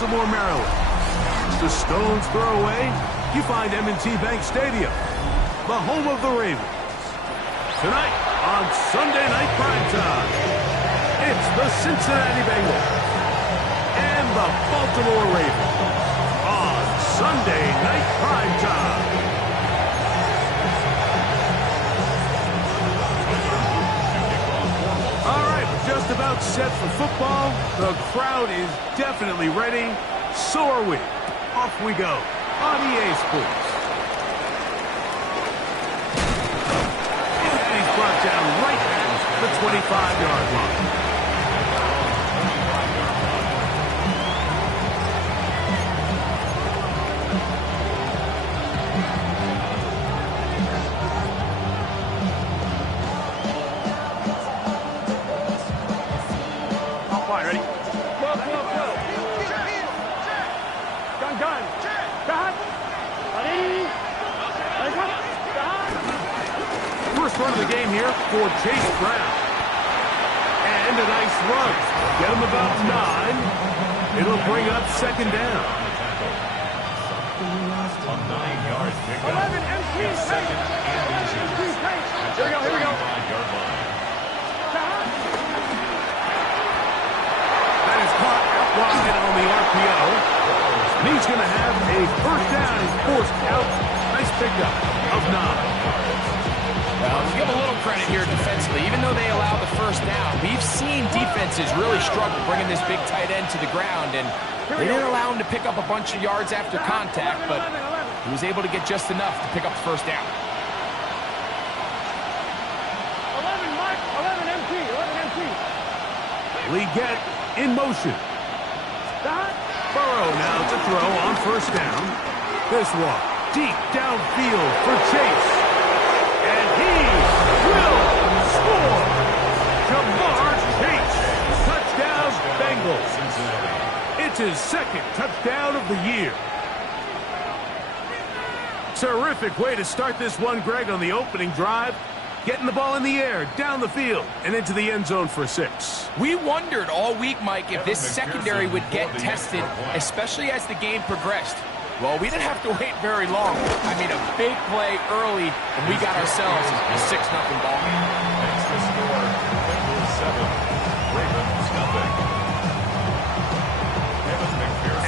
Baltimore, Maryland. The stone's throw away, you find M&T Bank Stadium, the home of the Ravens. Tonight on Sunday Night Primetime, it's the Cincinnati Bengals and the Baltimore Ravens on Sunday Night Primetime. All right, we're just about set for football. The crowd is definitely ready. So are we. Off we go on EA Sports. And he's brought down right at the 25-yard line. Run of the game here for Chase Brown. And a nice run. Get him about 9. It'll bring up second down. 9-yard pickup. 11 MP. Second and easy. Here we go, here we go. That is caught out wide on the RPO. And he's going to have a first down. He's forced out. Nice pickup of 9. Well, give a little credit here defensively. Even though they allowed the first down, we've seen defenses really struggle bringing this big tight end to the ground, and they didn't allow him to pick up a bunch of yards after contact, but he was able to get just enough to pick up the first down. 11, Mike. 11 MP. 11 MP. Leggett in motion. Burrow now to throw on first down. This one deep downfield for Chase. And he will score. Jamar Chase. Touchdown, Bengals. It's his second touchdown of the year. Terrific way to start this one, Greg, on the opening drive. Getting the ball in the air, down the field, and into the end zone for 6. We wondered all week, Mike, if this secondary would get tested, especially as the game progressed. Well, we didn't have to wait very long. I mean, a big play early, and we got ourselves a 6-0 ball game. Makes the score Bengals 7, Ravens nothing.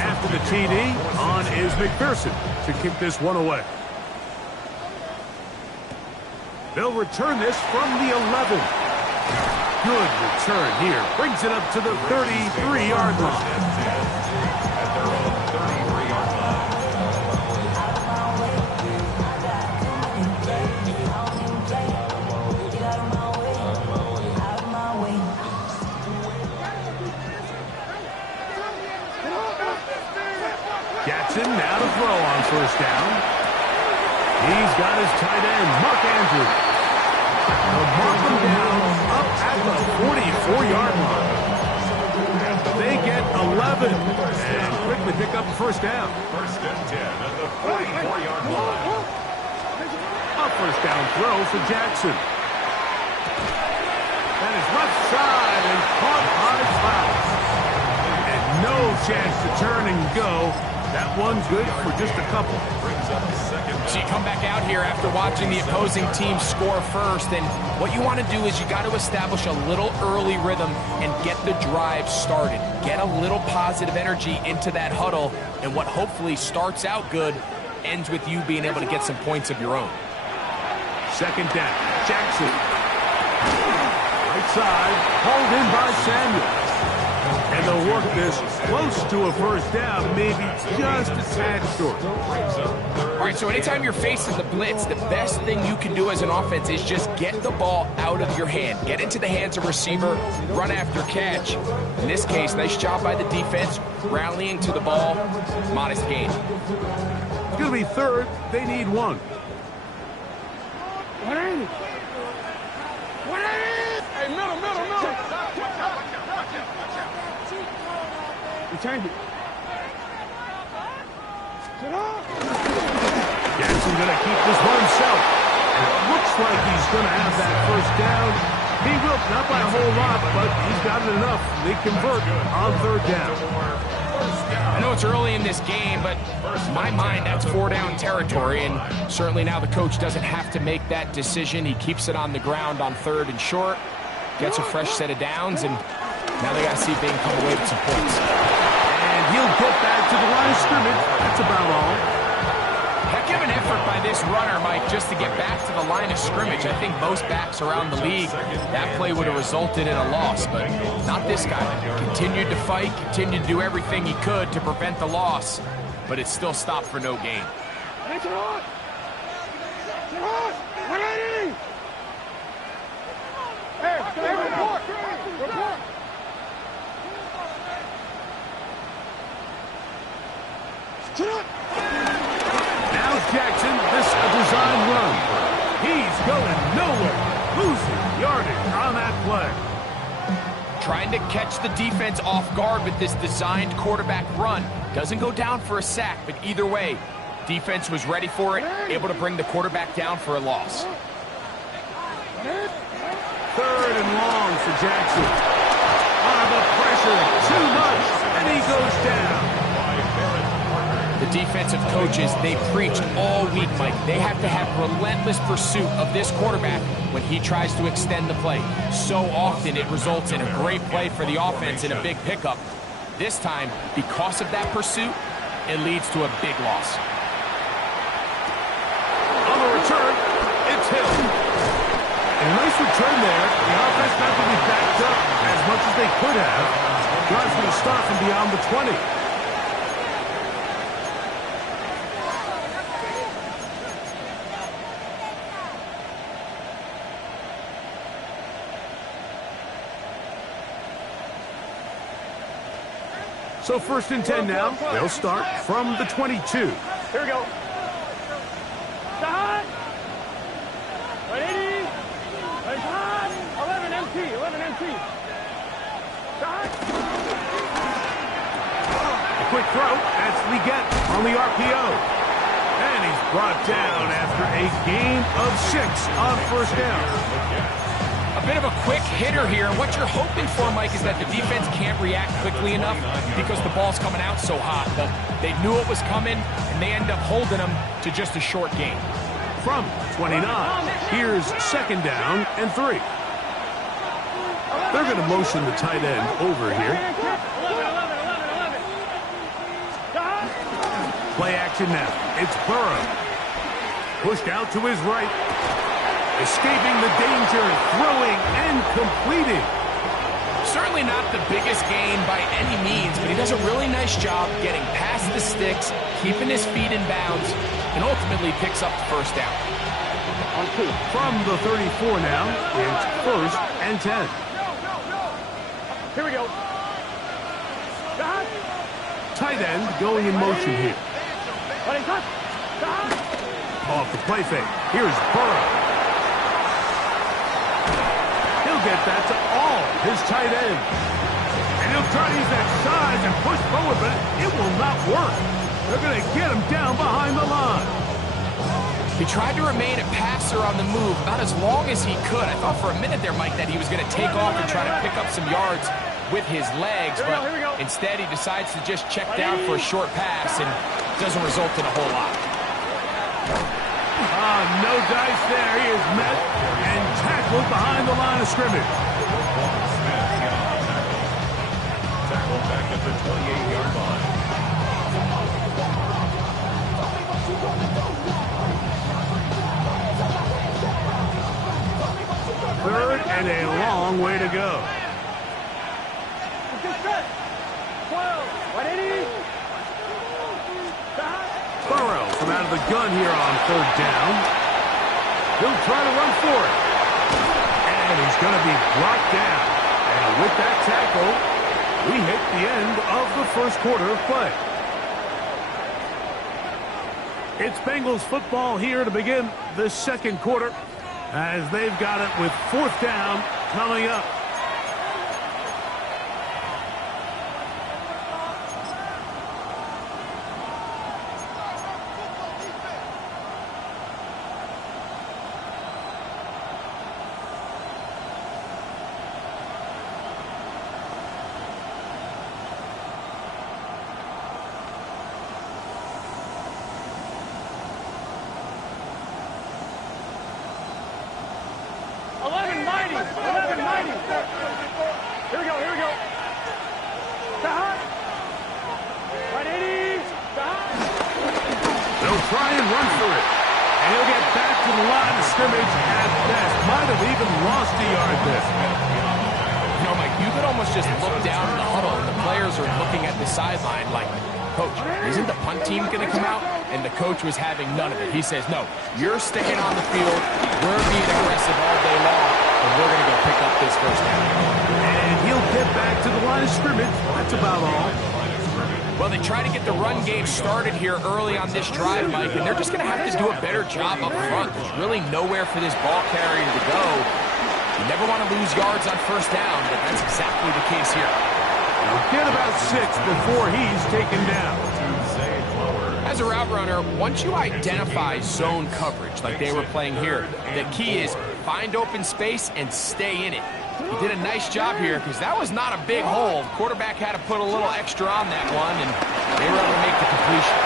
After the TD, on is McPherson to kick this one away. They'll return this from the 11. Good return here. Brings it up to the 33-yard line. At their own 33-yard line. Jackson now to throw on first down. He's got his tight end, Mark Andrews. They'll mark him down up at the 44-yard line. They get 11 and quickly pick up a first down. First and 10 at the 44-yard line. A first down throw for Jackson. That is left side and caught on its foul. And no chance to turn and go. That one's good for just a couple. Brings up the second. So you come back out here after watching the opposing team score first, and what you want to do is you got to establish a little early rhythm and get the drive started. Get a little positive energy into that huddle, and what hopefully starts out good ends with you being able to get some points of your own. Second down. Jackson. Right side. Hauled in by Samuel. And they'll work this close to a first down, maybe just a tad short. All right, so anytime you're facing the blitz, the best thing you can do as an offense is just get the ball out of your hand. Get into the hands of receiver, run after catch. In this case, nice job by the defense, rallying to the ball, modest gain. It's going to be third. They need 1. What ain't it? What ain't it? Hey, middle. He turned it. Jackson going to keep this one himself. And it looks like he's going to have that first down. He will, not by a whole lot, but he's got it enough. They convert on third down. I know it's early in this game, but in my mind, that's 4-down territory, and certainly now the coach doesn't have to make that decision. He keeps it on the ground on 3rd and short, gets a fresh set of downs, and now they got to see if they can come away with some points. And he'll get back to the line of scrimmage. That's about all. Heck of an effort by this runner, Mike, just to get back to the line of scrimmage. I think most backs around the league, that play would have resulted in a loss, but not this guy. Continued to fight, continued to do everything he could to prevent the loss, but it still stopped for no gain. Now Jackson, this a design run. He's going nowhere. Losing yardage on that play. Trying to catch the defense off guard with this designed quarterback run. Doesn't go down for a sack, but either way, defense was ready for it, able to bring the quarterback down for a loss. 3rd and long for Jackson. The pressure, too much, and he goes down. The defensive coaches, they preached all week, Mike. They have to have relentless pursuit of this quarterback when he tries to extend the play. So often it results in a great play for the offense and a big pickup. This time, because of that pursuit, it leads to a big loss. On the return, it's Hill. And a nice return there. The offense not to be backed up as much as they could have. Drives going to start from beyond the 20. So 1st and 10 now. They'll start from the 22. Here we go. Start. 180. Start. 11 MT. 11 MT. Start. A quick throw. That's Leggett on the RPO. And he's brought down after a gain of 6 on 1st down. A bit of a quick hitter here. What you're hoping for, Mike, is that the defense can't react quickly enough because the ball's coming out so hot. But they knew it was coming, and they end up holding them to just a short gain. From 29, here's 2nd down and 3. They're going to motion the tight end over here. 11. Play action now. It's Burrow. Pushed out to his right. Escaping the danger, throwing and completing. Certainly not the biggest gain by any means, but he does a really nice job getting past the sticks, keeping his feet in bounds, and ultimately picks up the 1st down. From the 34 now, it's 1st and 10. Here we go. Start. Tight end going in motion here. Running cut. Start. Off the play fake. Here's Burrow. He'll get that to all his tight end. And he'll try to use that size and push forward, but it will not work. They're going to get him down behind the line. He tried to remain a passer on the move about as long as he could. I thought for a minute there, Mike, that he was going to take off and try to pick up some yards with his legs, but instead he decides to just check down for a short pass, and it doesn't result in a whole lot. No dice there. He is met and tackled behind the line of scrimmage. Tackled back at the 28-yard line. 3rd and a long way to go. 12. 180. Burrow from out of the gun here on 3rd down. He'll try to run for it. And he's going to be brought down. And with that tackle, we hit the end of the 1st quarter of play. It's Bengals football here to begin the 2nd quarter as they've got it with 4th down coming up. Here we go, here we go. They'll try and run for it. And he'll get back to the line of scrimmage at best. Might have even lost a yard there. You know, Mike, you could almost just look down in the huddle, and the players are looking at the sideline like, Coach, isn't the punt team going to come out? And the coach was having none of it. He says, no, you're sticking on the field. We're being aggressive all day long, and we're going to go pick up this first down. And he'll get back to the line of scrimmage. That's about all. Well, they try to get the run game started here early on this drive, Mike, and they're just going to have to do a better job up front. There's really nowhere for this ball carrier to go. You never want to lose yards on first down, but that's exactly the case here. He'll get about 6 before he's taken down. As a route runner, once you identify zone coverage like they were playing here, the key is find open space and stay in it. He did a nice job here because that was not a big hole. Quarterback had to put a little extra on that one, and they were able to make the completion.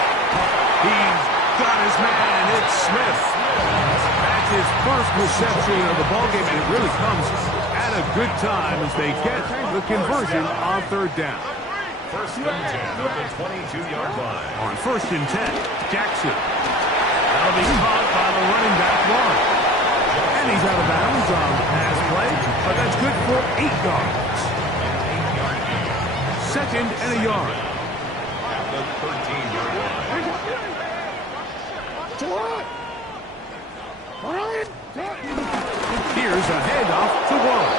He's got his man. It's Smith. That's his first reception of the ballgame, and it really comes at a good time as they get the conversion on third down. First and 10 at the 22-yard line. On first and 10, Jackson. That'll be caught by the running back Warren. And he's out of bounds on the pass play, but that's good for 8 yards. Second and a yard. At the 13-yard line. Here's a handoff to Warren.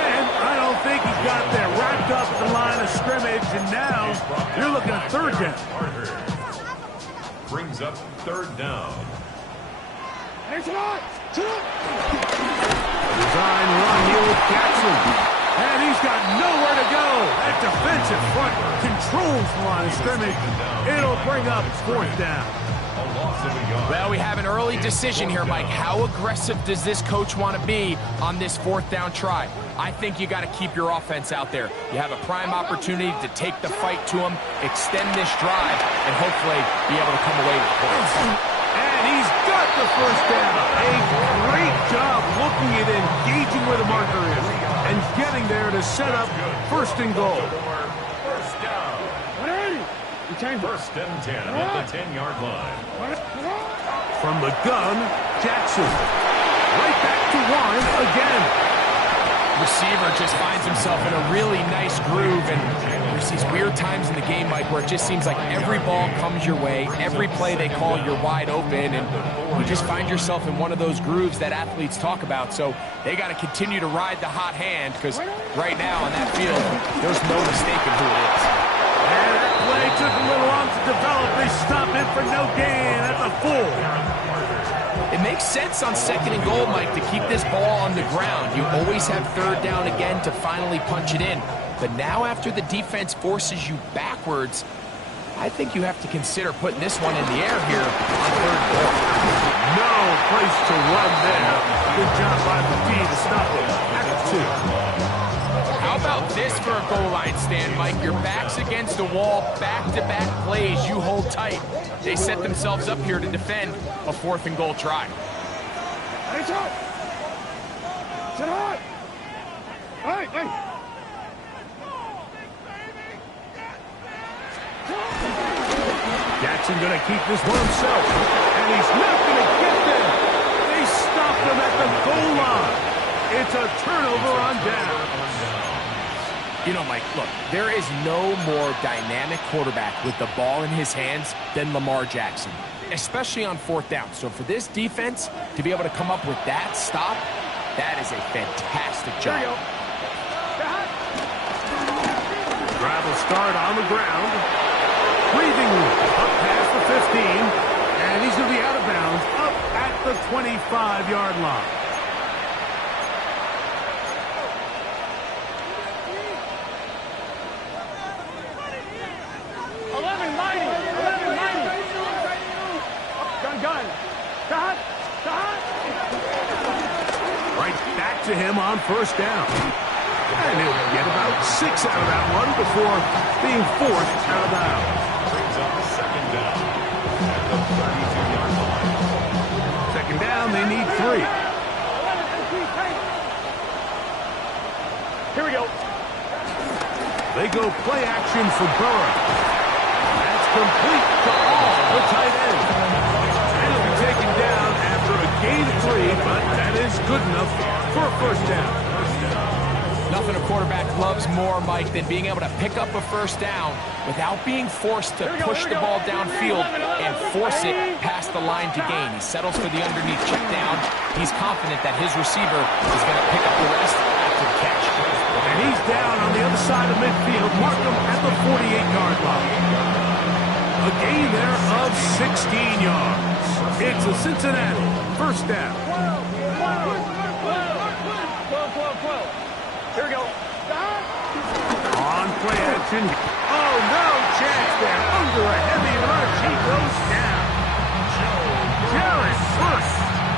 And I don't think he got there. Wrapped up the line of scrimmage, and now you're looking at third down. Brings up third down. Design run here with Jackson. And he's got nowhere to go. That defensive front controls the line of scrimmage. It'll bring up fourth down. Well, we have an early decision here, Mike. How aggressive does this coach want to be on this fourth down try? I think you got to keep your offense out there. You have a prime opportunity to take the fight to him, extend this drive, and hopefully be able to come away with points. And he's got the first down. A great job looking at engaging where the marker is and getting there to set up first and goal. First down. First and 10 at the 10-yard line. From the gun, Jackson. Right back to Warren again. Receiver just finds himself in a really nice groove, and there's these weird times in the game, Mike, where it just seems like every ball comes your way, every play they call, you're wide open, and you just find yourself in one of those grooves that athletes talk about. So they got to continue to ride the hot hand, because right now on that field, there's no mistaking who it is. And that play took a little long to develop. They stopped it for no gain at the full. It makes sense on second and goal, Mike, to keep this ball on the ground. You always have third down again to finally punch it in. But now after the defense forces you backwards, I think you have to consider putting this one in the air here on third and goal. No place to run there. Good job by the D to stop it at 2. How about this for a goal line stand, Mike? Your back's against the wall, back-to-back plays, you hold tight. They set themselves up here to defend a fourth and goal try. Jackson going to keep this one himself, and he's not going to get there. They stopped him at the goal line. It's a turnover on down. You know, Mike, look, there is no more dynamic quarterback with the ball in his hands than Lamar Jackson, especially on fourth down. So for this defense to be able to come up with that stop, that is a fantastic job. Drive will start on the ground. Breathing up past the 15, and he's going to be out of bounds up at the 25-yard line. Right back to him on first down. And he'll get about 6 out of that one before being forced out of bounds. Brings up a second down at the 32-yard line. Second down, they need 3. go play action for Burrow. That's complete to all the tight ends. And he'll be taken down after a gain of 3, but that is good enough for a first down. Nothing a quarterback loves more, Mike, than being able to pick up a first down without being forced to push the ball downfield and force it past the line to gain. He settles for the underneath check down. He's confident that his receiver is going to pick up the rest after the catch. And he's down on the other side of midfield. Mark him at the 48-yard line. A gain there of 16 yards. It's a Cincinnati first down. Here we go. On play action. Oh, no chance there. Under a heavy rush, he goes down. Jared Verse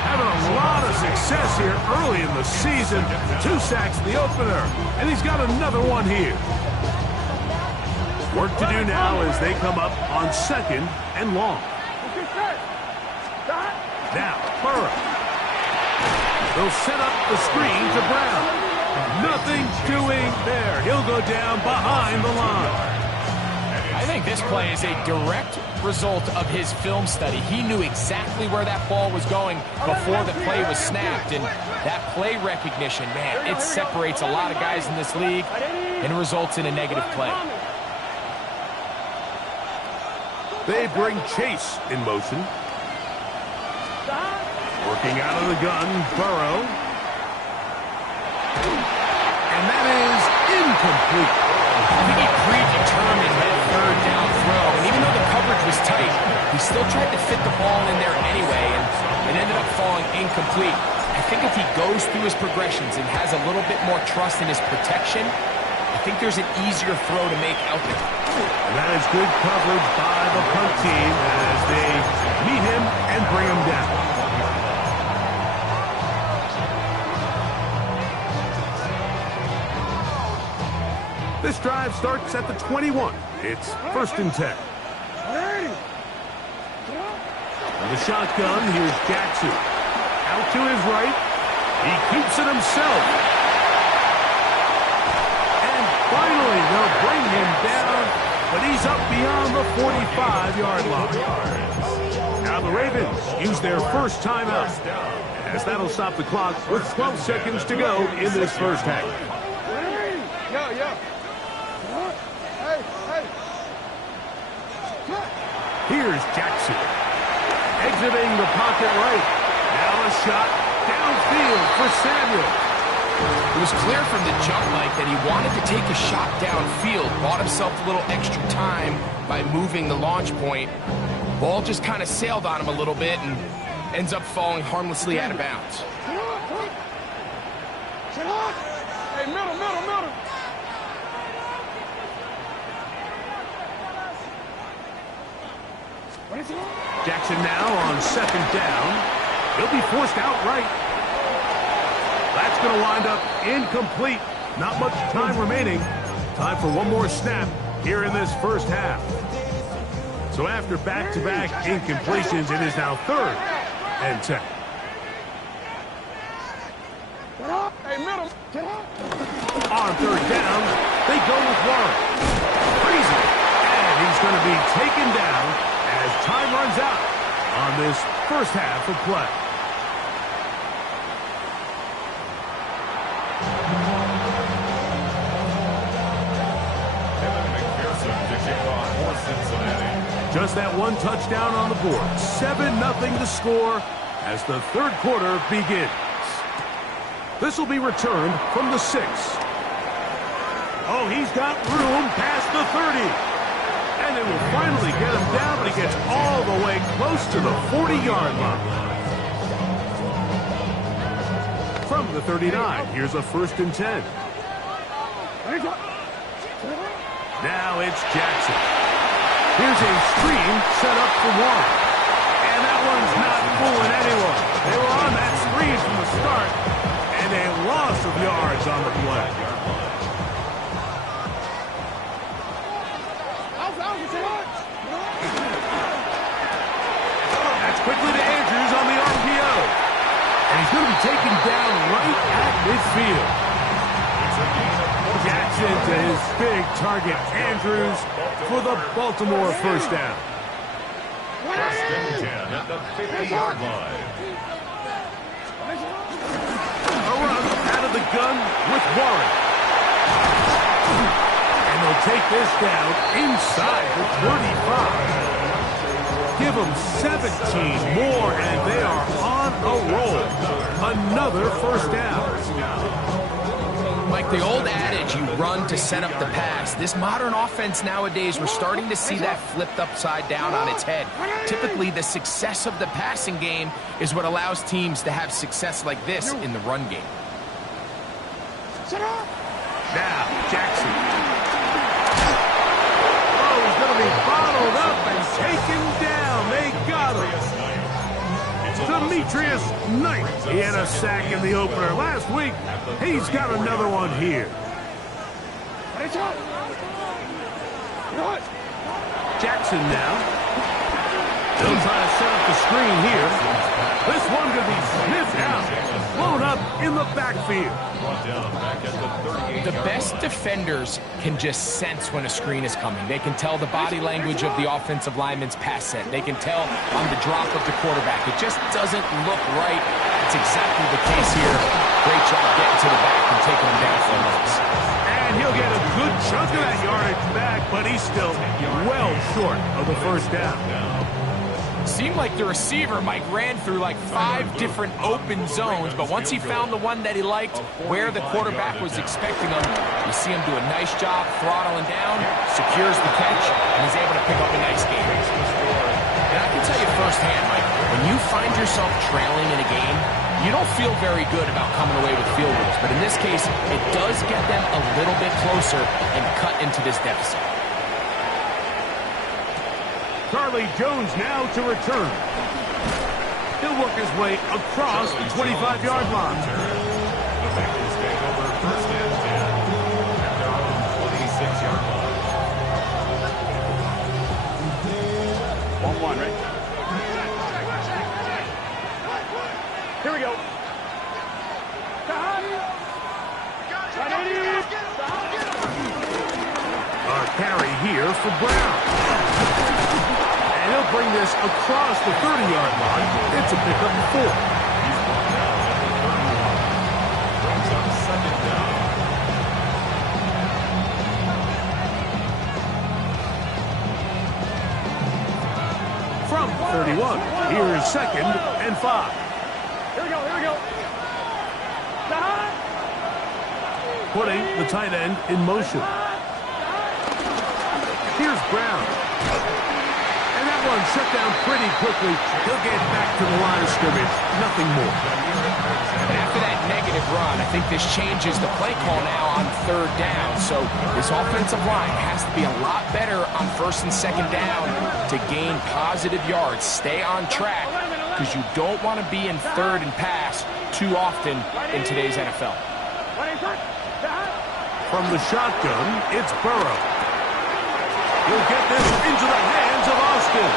having a lot of success here early in the season. 2 sacks in the opener, and he's got another one here. Work to do now as they come up on 2nd and long. Now, Burrow. They'll set up the screen to Brown. Nothing doing there. He'll go down behind the line. I think this play is a direct result of his film study. He knew exactly where that ball was going before the play was snapped. And that play recognition, man, it separates a lot of guys in this league and results in a negative play. They bring Chase in motion. Working out of the gun, Burrow. And that is incomplete. I think he predetermined that third down throw. And even though the coverage was tight, he still tried to fit the ball in there anyway, and it ended up falling incomplete. I think if he goes through his progressions and has a little bit more trust in his protection, I think there's an easier throw to make out there. And that is good coverage by the punt team as they meet him and bring him down. This drive starts at the 21. It's 1st and 10. On the shotgun, here's Jackson. Out to his right. He keeps it himself. And finally, they'll bring him down, but he's up beyond the 45-yard line. Now the Ravens use their first timeout, as that'll stop the clock with 12 seconds to go in this first half. Here's Jackson. Exiting the pocket right. Now a shot downfield for Samuel. It was clear from the jump, Mike, that he wanted to take a shot downfield. Bought himself a little extra time by moving the launch point. Ball just kind of sailed on him a little bit and ends up falling harmlessly out of bounds. Hey, middle. Jackson now on 2nd down. He'll be forced outright. That's going to wind up incomplete. Not much time remaining. Time for one more snap here in this first half. So after back-to-back incompletions, it is now 3rd and 10. Hey, middle. On 3rd down, they go with Warren. Crazy. And he's going to be taken down as time runs out on this first half of play. Just that one touchdown on the board. 7-0 to score as the 3rd quarter begins. This will be returned from the 6. Oh, he's got room past the 30. And they will finally get him down, but he gets all the way close to the 40-yard line. From the 39, here's a 1st and 10. Now it's Jackson. Here's a screen set up for Warren. And that one's not fooling anyone. They were on that screen from the start, and a loss of yards on the play. That's quickly to Andrews on the RPO. And he's going to be taken down right at midfield. Jackson into his big target, Andrews, for the Baltimore first down. First and 10 at the 50-yard line. A run out of the gun with Warren. And they'll take this down inside the 35. Give them 17 more, and they are on a roll. Another first down. Like the old adage, you run to set up the pass. This modern offense nowadays, we're starting to see that flipped upside down on its head. Typically, the success of the passing game is what allows teams to have success like this in the run game. Now, Jackson. Oh, he's going to be bottled up and taken down. They got him. Demetrius Knight. He had a sack in the opener last week. He's got another one here. Jackson now. They'll try to set up the screen here. This one could be sniffed out. Blown up in the backfield. The best defenders can just sense when a screen is coming. They can tell the body language of the offensive lineman's pass set. They can tell on the drop of the quarterback. It just doesn't look right. It's exactly the case here. Great job getting to the back and taking him down for a loss. And he'll get a good chunk of that yardage back, but he's still well short of the first down. Seemed like the receiver, Mike, ran through like 5 different open zones, but once he found the one that he liked, where the quarterback was expecting him, you see him do a nice job throttling down, secures the catch, and he's able to pick up a nice game. And I can tell you firsthand, Mike, when you find yourself trailing in a game, you don't feel very good about coming away with field goals, but in this case, it does get them a little bit closer and cut into this deficit. Charlie Jones now to return. He'll work his way across the 25-yard line. The Bengals take over first and 10 at their own 26-yard line. 1-1, right? Here we go. A carry here for Brown. And he'll bring this across the 30-yard line. It's a pickup of 4. He's brought down at the 31. Brings up second down. From 31, here's 2nd and 5. Here we go, here we go. Putting the tight end in motion. Here's Brown. And that one shut down pretty quickly. He'll get back to the line of scrimmage. Nothing more. And after that negative run, I think this changes the play call now on 3rd down. So this offensive line has to be a lot better on 1st and 2nd down to gain positive yards. Stay on track because you don't want to be in 3rd and pass too often in today's NFL. From the shotgun, it's Burrow. He'll get this into the hands of Austin.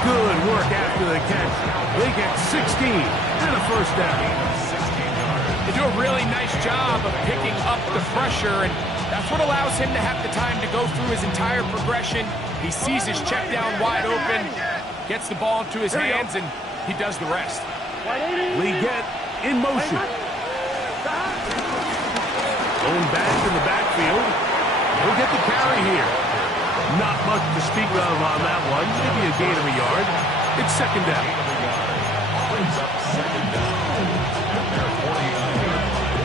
Good work after the catch. They get 16 and a first down. They do a really nice job of picking up the pressure, and that's what allows him to have the time to go through his entire progression. He sees his check down wide open, gets the ball into his hands, and he does the rest. Leggett in motion. Going back in the backfield. He'll get the carry here. Not much to speak of on that one. Maybe a gain of a yard. It's 2nd down. Brings up second down at their 49-yard line.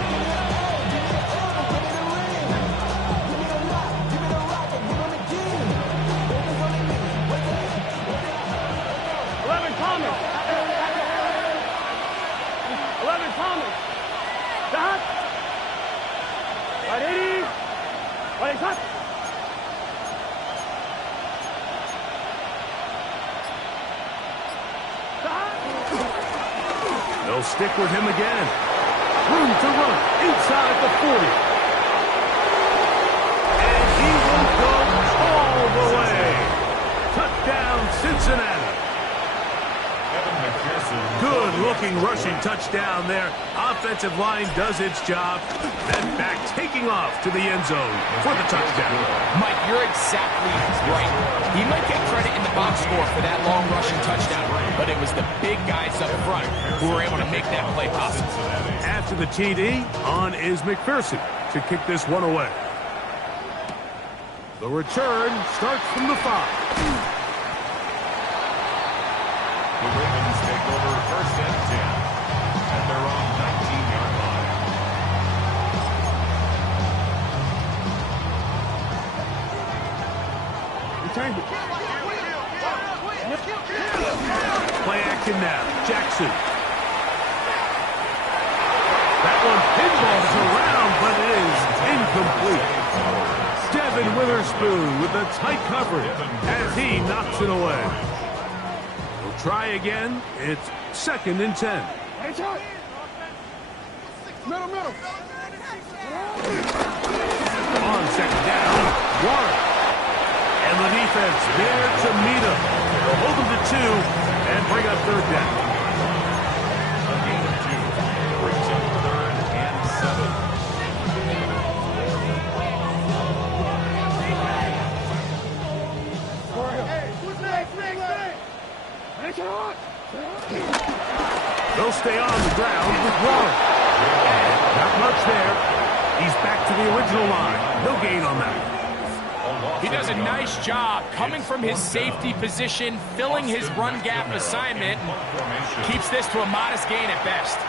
They'll stick with him again. Room to run inside the 40. And he will go all the way. Touchdown, Cincinnati. Evan McPherson. Good Good-looking rushing touchdown there. Offensive line does its job. Then back taking off to the end zone for the touchdown. Mike, you're exactly right. He might get credit in the box score for that long rushing touchdown, but it was the big guys up front who were able to make that play possible. After the TD, on is McPherson to kick this one away. The return starts from the 5. The Ravens take over first and 10 at their own 19-yard line. Play action now. Jackson. That one pinballs around, but it is incomplete. Devin Witherspoon with the tight coverage as he knocks it away. We'll try again. It's 2nd and 10. Middle. On 2nd down, Warren. And the defense there to meet him. They'll hold him to 2 and bring up 3rd down. A gain of 2 brings up 3rd and 7. They'll stay on the ground with Warren. And not much there. He's back to the original line. No gain on that. He does a nice job coming from his safety position, filling his run gap assignment, and keeps this to a modest gain at best.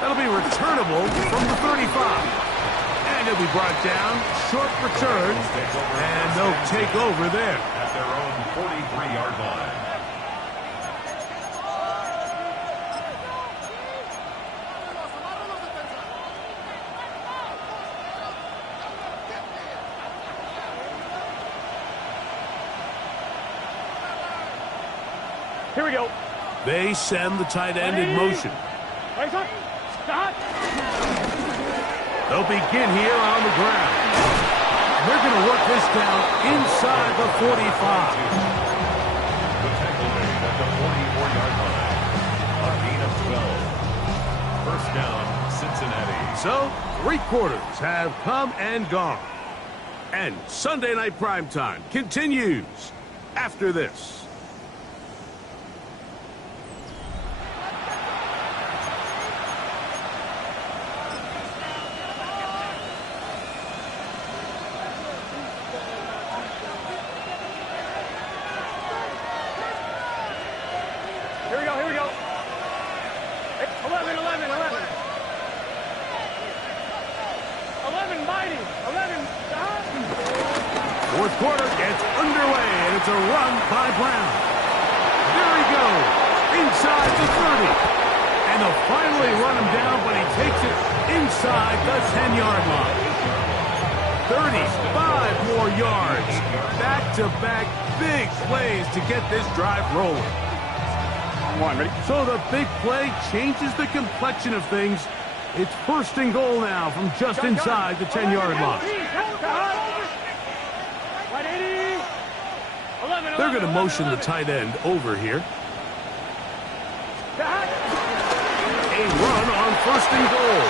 That'll be returnable from the 35. And he'll be brought down. Short return. And they'll take over there. At their own 43-yard line. Here we go. They send the tight end in motion. They'll begin here on the ground. They're going to work this down inside the 45. The tackle made at the 44-yard line. A gain of 12. First down, Cincinnati. So, 3 quarters have come and gone. And Sunday Night Primetime continues after this. Here we go. 11. 11 biting. 11. Fourth quarter gets underway, and it's a run by Brown. There he goes, inside the 30. And they'll finally run him down, but he takes it inside the 10-yard line. 35 more yards. Back-to-back big plays to get this drive rolling. So the big play changes the complexion of things. It's 1st and goal now from just inside the 10-yard line. They're going to motion the tight end over here. A run on 1st and goal.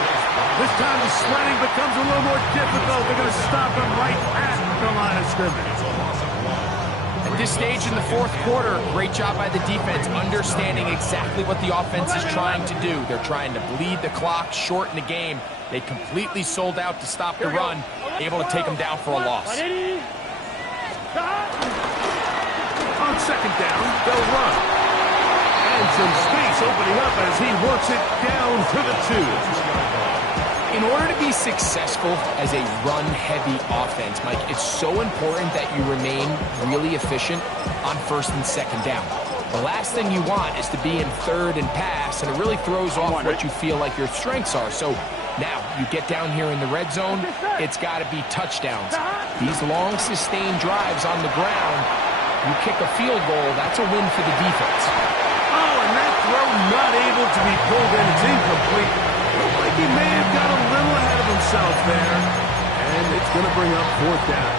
This time the sledding becomes a little more difficult. They're going to stop him right at the line of scrimmage. At this stage in the 4th quarter, great job by the defense understanding exactly what the offense is trying to do. They're trying to bleed the clock, shorten the game. They completely sold out to stop the run, able to take them down for a loss. On 2nd down, they'll run. And some space opening up as he works it down to the 2. In order to be successful as a run-heavy offense, Mike, it's so important that you remain really efficient on 1st and 2nd down. The last thing you want is to be in 3rd and pass, and it really throws off what you feel like your strengths are. So now you get down here in the red zone, it's got to be touchdowns. These long, sustained drives on the ground, you kick a field goal, that's a win for the defense. Oh, and that throw not able to be pulled in. It's incomplete. Looked like he may have got a little ahead of himself there. And it's going to bring up 4th down.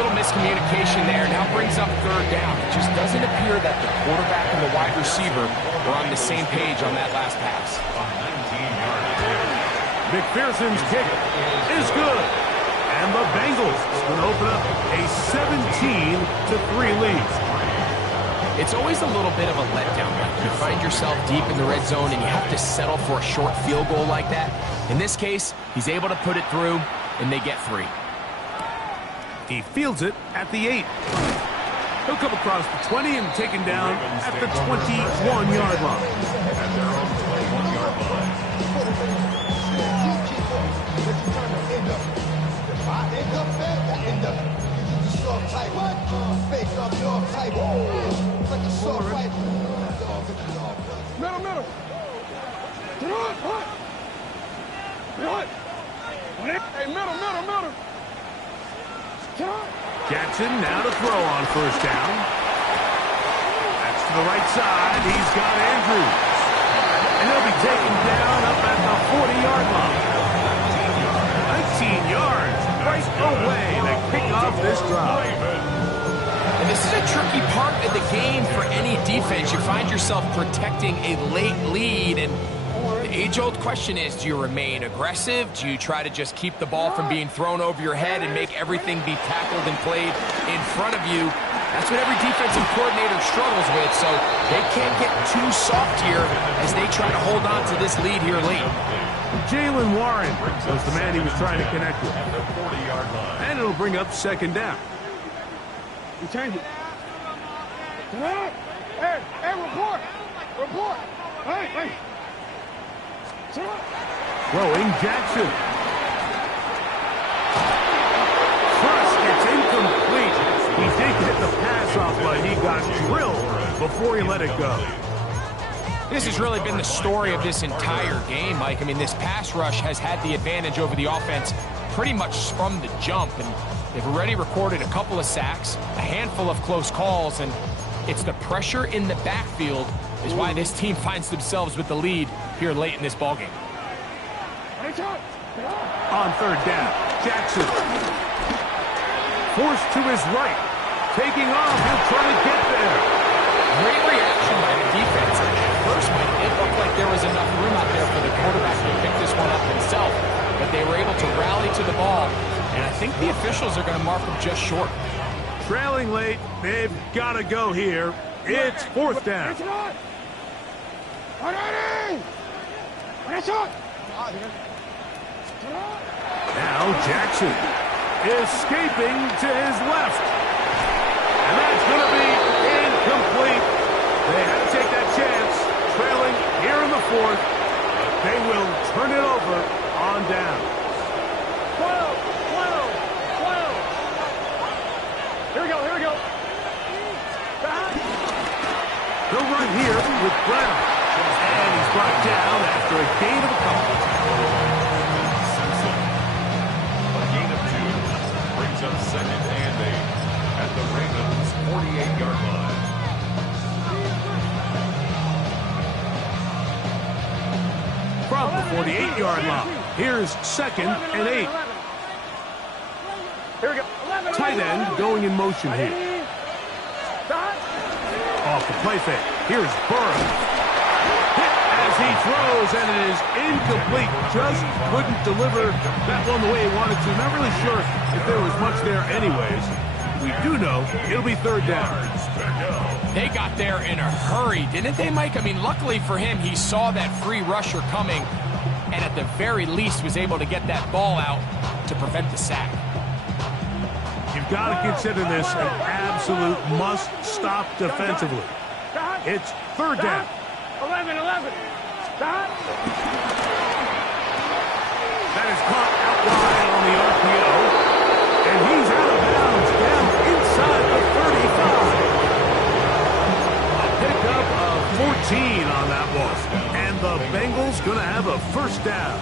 Little miscommunication there. Now brings up third down. It just doesn't appear that the quarterback and the wide receiver were on the same page on that last pass. McPherson's kick is good. And the Bengals going to open up a 17-3 lead. It's always a little bit of a letdown. Like you find yourself deep in the red zone and you have to settle for a short field goal like that. In this case, he's able to put it through, and they get 3. He fields it at the 8. He'll come across the 20 and taken down at the 21-yard line. At their own 21-yard line. Middle. Hey, middle. Jackson now to throw on first down. That's to the right side. He's got Andrews. And he'll be taken down up at the 40-yard line. 19 yards right away to kick off this drive. And this is a tricky part of the game for any defense. You find yourself protecting a late lead, and the age-old question is, do you remain aggressive? Do you try to just keep the ball from being thrown over your head and make everything be tackled and played in front of you? That's what every defensive coordinator struggles with, so they can't get too soft here as they try to hold on to this lead here late. Jalen Warren was the man he was trying to connect with. And it'll bring up second down. You change it. Hey, report. Hey. Throwing Jackson. First, it's incomplete. He did get the pass off, but he got drilled before he let it go. This has really been the story of this entire game, Mike. I mean, this pass rush has had the advantage over the offense pretty much from the jump, and they've already recorded a couple of sacks, a handful of close calls, and it's the pressure in the backfield is why this team finds themselves with the lead here late in this ballgame. On third down, Jackson. Forced to his right. Taking off, he'll try to get there. Great reaction by the defense. At first, Mike, it looked like there was enough room out there for the quarterback to pick this one up himself, but they were able to rally to the ball, and I think the officials are going to mark him just short. Trailing late, they've got to go here. It's fourth down. Now Jackson escaping to his left. And that's going to be incomplete. They had to take that chance, trailing here in the fourth. They will turn it over on down. 12. Here we go. He'll run here with Brown. And he's brought down after a gain of a couple. A gain of 2 brings up second and 8 at the Ravens' 48-yard line. From the 48-yard line, here's second and 8. Here we go. Tight end going in motion here. Off the play fake. Here's Burrow. Hit as he throws, and it is incomplete. Just couldn't deliver that one the way he wanted to. Not really sure if there was much there anyways. We do know it'll be third down. They got there in a hurry, didn't they, Mike? I mean, luckily for him, he saw that free rusher coming, and at the very least was able to get that ball out to prevent the sack. You've got to consider this an absolute must-stop defensively. It's third down. 11. Stop. That is caught out wide on the RPO. And he's out of bounds down inside the 35. A pickup of 14 on that one. And the Bengals going to have a first down.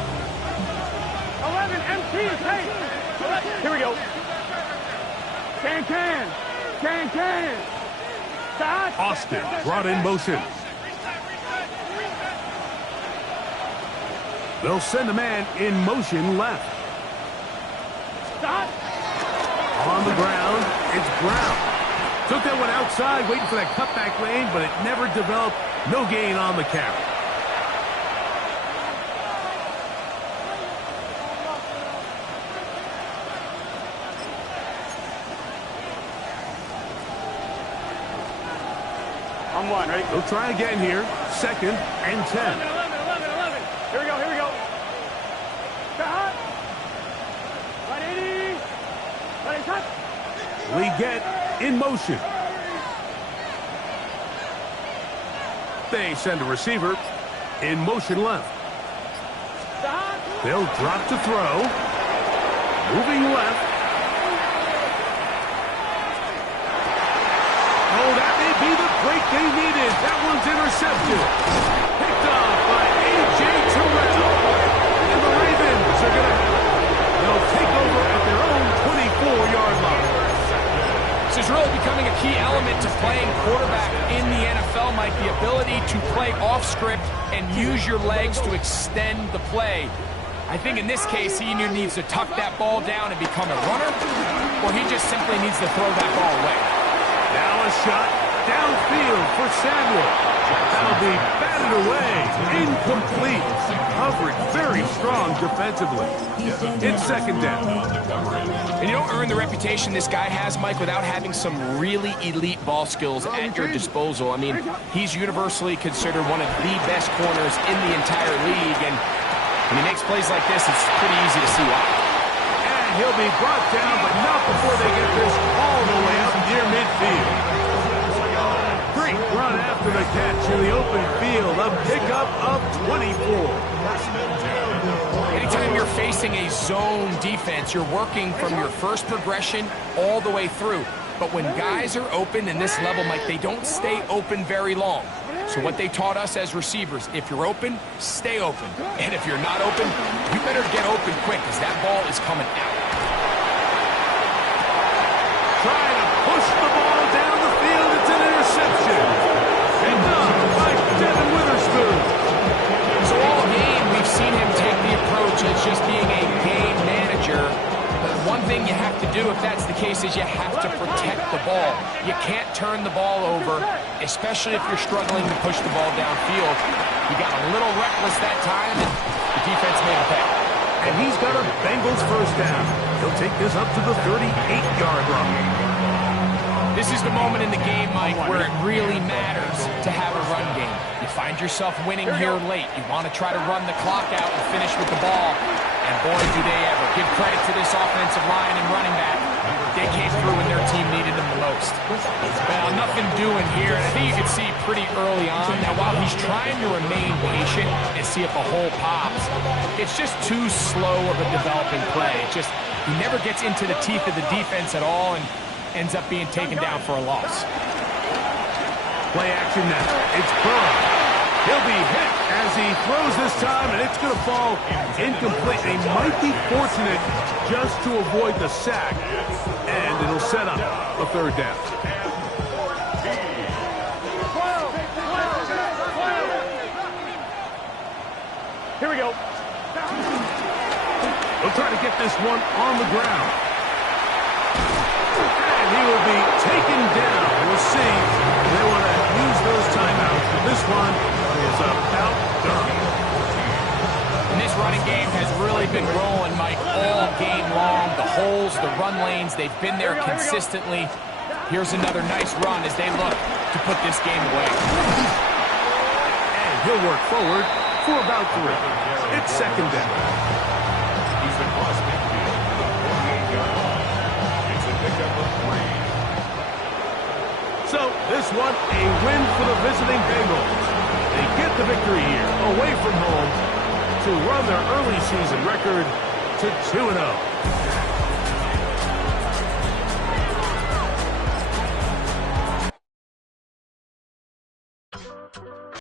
11 MT. Hey. Here we go. Can. Stop. Austin brought in motion. They'll send a man in motion left. Stop. On the ground, it's Brown. Took that one outside, waiting for that cutback lane, but it never developed. No gain on the carry. On one, ready? They'll try again here. 2nd and 10. 11. Here we go, here we go. Cut. 180. Ready, cut. We get in motion. They send a receiver in motion left. They'll drop to throw. Moving left. Oh, that may be the break they needed. That one's intercepted. Picked off by A.J. Terrell. And the Ravens are going to have it. They'll take over at their own 24-yard line. This is really becoming a key element to playing quarterback in the NFL, Mike. The ability to play off script and use your legs to extend the play. I think in this case, he either needs to tuck that ball down and become a runner, or he just simply needs to throw that ball away. Now a shot downfield for Samuel. That'll be batted away. Incomplete. Coverage very strong defensively. It's 2nd down. And you don't earn the reputation this guy has, Mike, without having some really elite ball skills at your disposal. I mean, he's universally considered one of the best corners in the entire league, and when he makes plays like this, it's pretty easy to see why. And he'll be brought down, but not before they get this all the way up near midfield. Great run after the catch in the open field. A pickup of 24. Anytime you're facing a zone defense, you're working from your first progression all the way through. But when guys are open in this level, Mike, they don't stay open very long. So what they taught us as receivers, if you're open, stay open. And if you're not open, you better get open quick, because that ball is coming out. Trying to push the ball down the field. It's an interception. Picked up by Devin Witherspoon. So all game, we've seen him take the approach as just being a game manager. But one thing you have to do if that's the case is you have to protect the ball. You can't turn the ball over, especially if you're struggling to push the ball downfield. He got a little reckless that time, and the defense made a pay. And he's got a Bengals first down. He'll take this up to the 38-yard line. This is the moment in the game, Mike, where it really matters to have a run game. You find yourself winning here late. You want to try to run the clock out and finish with the ball. And boy, do they ever. Give credit to this offensive line and running back. They came through when their team needed them the most. Well, nothing doing here, and I think you can see pretty early on. Now, while he's trying to remain patient and see if a hole pops, it's just too slow of a developing play. He never gets into the teeth of the defense at all and ends up being taken down for a loss. Play action now. It's Burrow. He'll be hit as he throws this time, and it's going to fall incomplete. They might be fortunate just to avoid the sack, and it'll set up a 3rd down. Here we go. They'll try to get this one on the ground. And he will be taken down. We'll see. They want to use those timeouts, but this one is about done. And this running game has really been rolling, Mike, all game long. The holes, the run lanes, they've been there consistently. Here's another nice run as they look to put this game away. And he'll work forward for about 3. It's 2nd down. He's across midfield to the 48-yard line. It's a pickup of 3. So this one, a win for the visiting Bengals. They get the victory here, away from home, to run their early season record to 2-0.